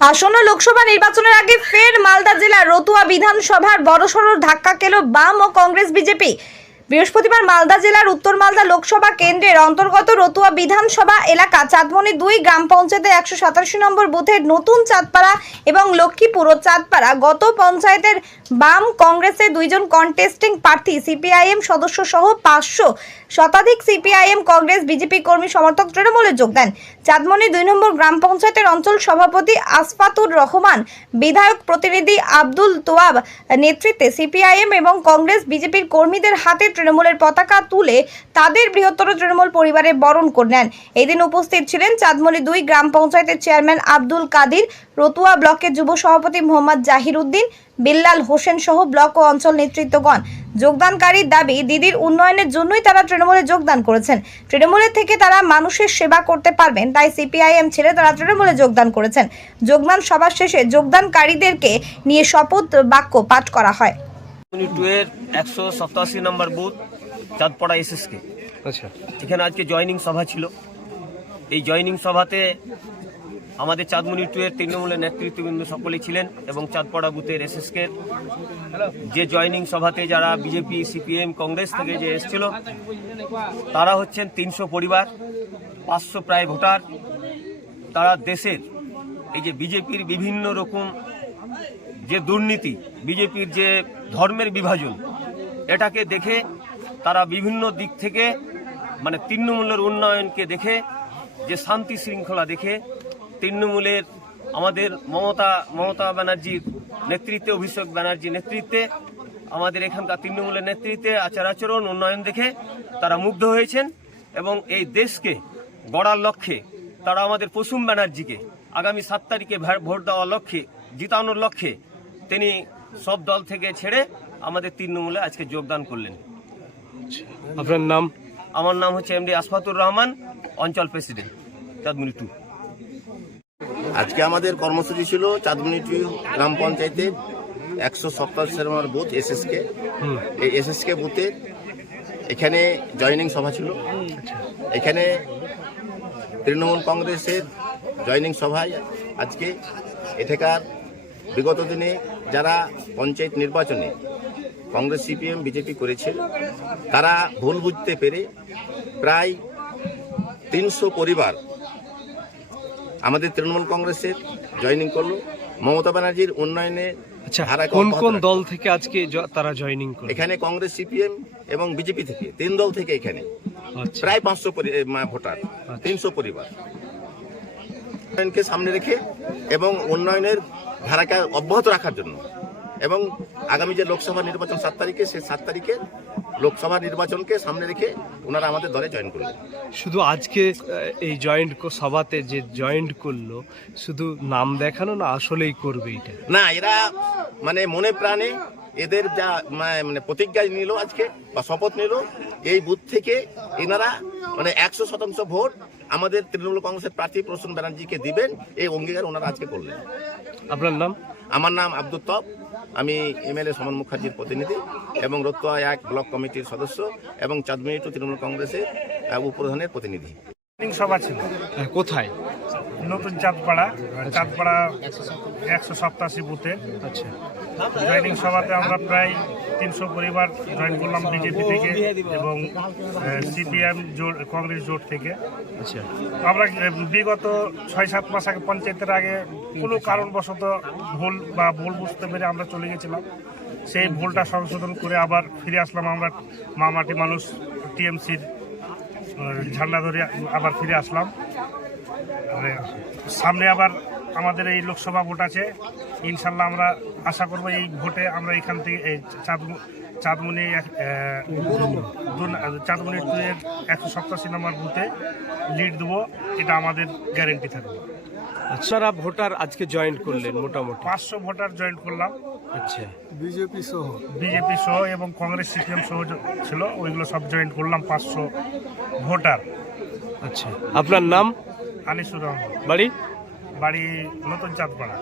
আসন্ন লোকসভা নির্বাচনের আগে ফের মালদা জেলা রতুয়া বিধানসভার বড়সড় ধাক্কা খেল বাম ও কংগ্রেস বিজেপি। বৃহস্পতিবার মালদা জেলার উত্তর মালদা লোকসভা কেন্দ্রের অন্তর্গত রতুয়া বিধানসভা এলাকা চাঁদমণি দুই গ্রাম পঞ্চায়েতের একশো সাতাশি নম্বর বুথের নতুন চাঁদপাড়া এবং লক্ষ্মীপুর ও চাঁদপাড়া। গত পঞ্চায়েতের বাম কংগ্রেসের দুইজন কন্টেস্টিং প্রার্থী, সিপিআইএম সদস্য সহ পাঁচশো শতাধিক সিপিআইএম কংগ্রেস বিজেপি কর্মী সমর্থক তৃণমূলে যোগ দেন। চাঁদমণি দুই নম্বর গ্রাম পঞ্চায়েতের অঞ্চল সভাপতি আসফাতুর রহমান, বিধায়ক প্রতিনিধি আব্দুল তোয়াব নেতৃত্বে সিপিআইএম এবং কংগ্রেস বিজেপির কর্মীদের হাতে তৃণমূলের পতাকা তুলে তাদের বৃহত্তর তৃণমূল পরিবারে বরণ করে নেন। এদিন উপস্থিত ছিলেন চাঁদমণি দুই গ্রাম পঞ্চায়েতের চেয়ারম্যান আব্দুল কাদির, রতুয়া ব্লকের যুব সভাপতি মোহাম্মদ জাহির উদ্দিন বিল্লাল হোসেন সহ ব্লক ও অঞ্চল নেতৃত্বগণ। যোগদানকারীর দাবি, দিদির উন্নয়নের জন্যই তারা তৃণমূলে যোগদান করেছেন। তৃণমূলের থেকে তারা মানুষের সেবা করতে পারবেন, তাই সিপিআইএম ছেড়ে তারা তৃণমূলে যোগদান করেছেন। যোগদান সভা শেষে যোগদানকারীদেরকে নিয়ে শপথ বাক্য পাঠ করা হয়। টু এর একশো সপ্তাশি নম্বর বুথ চাঁদপাড়া এসএসকে আচ্ছা। এখানে আজকে জয়নিং সভা ছিল। এই জয়নিং সভাতে আমাদের চাঁদমণি টু এর তৃণমূলের নেতৃত্ববৃন্দ সকলেই ছিলেন এবং চাঁদপাড়া বুথের এসএসকে যে জয়নিং সভাতে যারা বিজেপি সিপিএম কংগ্রেস থেকে যে এসেছিল তারা হচ্ছেন তিনশো পরিবার পাঁচশো প্রায় ভোটার। তারা দেশের এই যে বিজেপির বিভিন্ন রকম যে দুর্নীতি, বিজেপির যে ধর্মের বিভাজন, এটাকে দেখে তারা বিভিন্ন দিক থেকে মানে তৃণমূলের উন্নয়নকে দেখে, যে শান্তি শৃঙ্খলা দেখে, তৃণমূলের আমাদের মমতা মমতা ব্যানার্জির নেতৃত্বে, অভিষেক ব্যানার্জির নেতৃত্বে, আমাদের এখানকার তৃণমূলের নেতৃত্বে, আচার আচরণ, উন্নয়ন দেখে তারা মুগ্ধ হয়েছেন এবং এই দেশকে গড়ার লক্ষ্যে তারা আমাদের প্রসূন ব্যানার্জিকে আগামী সাত তারিখে ভোট দেওয়ার লক্ষ্যে জিতানোর লক্ষ্যে তিনি সব দল থেকে ছেড়ে আমাদের তৃণমূলে আজকে যোগদান করলেন। আপনার নাম? আমার নাম হচ্ছে এমডি আসফাতুর রহমান অঞ্চল প্রেসিডেন্ট চাঁদমুনি টু। আজকে আমাদের কর্মসূচি ছিল চাঁদমণি টু গ্রাম পঞ্চায়েতের একশো সপ্তাহ নম্বর বুথ এসএসকে এই এসএসকে বুথে এখানে জয়নিং সভা ছিল। এখানে তৃণমূল কংগ্রেসের জয়নিং সভায় আজকে এখানকার বিগত দিনে যারা পঞ্চায়েত নির্বাচনে কংগ্রেস সিপিএম বিজেপি করেছে তারা ভুল বুঝতে পেরে প্রায় তিনশো পরিবার আমাদের তৃণমূল কংগ্রেসের জয়নিং করল মমতা ব্যানার্জির উন্নয়নে আচ্ছা কোন কোন দল থেকে আজকে তারা জয়েনিং করে এখানে কংগ্রেস সিপিএম এবং বিজেপি থেকে তিন দল থেকে এখানে। আচ্ছা। প্রায় পাঁচশো ভোটার তিনশো পরিবার। উন্নয়নকে সামনে রেখে এবং উন্নয়নের ধারাকে অব্যাহত রাখার জন্য। এবং আগামী যে লোকসভা নির্বাচন সাত তারিখে সেই সাত তারিখে লোকসভা নির্বাচনকে সামনে রেখে ওনারা আমাদের দলে জয়েন করলেন শুধু আজকে এই জয়েন্ট সভাতে যে জয়েন্ট করল শুধু নাম দেখানো না আসলেই করবে এটা? না এরা মানে মনে প্রাণে এদের যা মানে প্রতিজ্ঞা নিল আজকে বা শপথ নিল এই বুথ থেকে এনারা মানে একশো শতাংশ ভোট আমাদের তৃণমূল কংগ্রেসের প্রার্থী প্রসূন ব্যানার্জিকে দিবেন এই অঙ্গীকার ওনারা আজকে করলেন। আপনার নাম? আমার নাম আব্দুল তপ আমি এমএলএ সমন মুখার্জির প্রতিনিধি এবং রতুয়া এক ব্লক কমিটির সদস্য এবং চাঁদমিনি টু তৃণমূল কংগ্রেসের উপপ্রধানের প্রতিনিধি। মিটিং সভা ছিল। হ্যাঁ, কোথায়? নতুন চাঁদপাড়া চাঁদপাড়া একশো সপ্তাশি বুথে। আচ্ছা। জয়নিং সভাতে আমরা প্রায় তিনশো পরিবার জয়েন করলাম বিজেপি থেকে এবং সিপিএম জোট কংগ্রেস জোট থেকে। আচ্ছা। আমরা বিগত ছয় সাত মাস আগে পঞ্চায়েতের আগে কোনো কারণবশত ভুল বা ভুল বুঝতে পেরে আমরা চলে গেছিলাম। সেই ভুলটা সংশোধন করে আবার ফিরে আসলাম আমরা মামাটি মানুষ টিএমসির ঝান্ডা ধরে আবার ফিরে আসলাম। সামনে আবার আমাদের এই লোকসভা ভোট আছে। ইনশাল্লাহ আমরা আশা করব এই ভোটে আমরা এখান থেকে এই চাঁদ- চাঁদমণি চাঁদমণি টু এর একশো সপ্তাশি নম্বর বুথে লিড দেবো। এটা আমাদের গ্যারেন্টি থাকবে। আপনারা ভোটার আজকে জয়েন করলেন মোটামুটি? পাঁচশো ভোটার জয়েন করলাম। আচ্ছা। বিজেপি সহ? বিজেপি সহ এবং কংগ্রেস সিপিএম সহ ছিল ওইগুলো সব জয়েন করলাম পাঁচশো ভোটার। আচ্ছা। আপনার নাম? আনিসুর রহমান। বাড়ি? বাড়ি নতুন চাঁদপাড়া।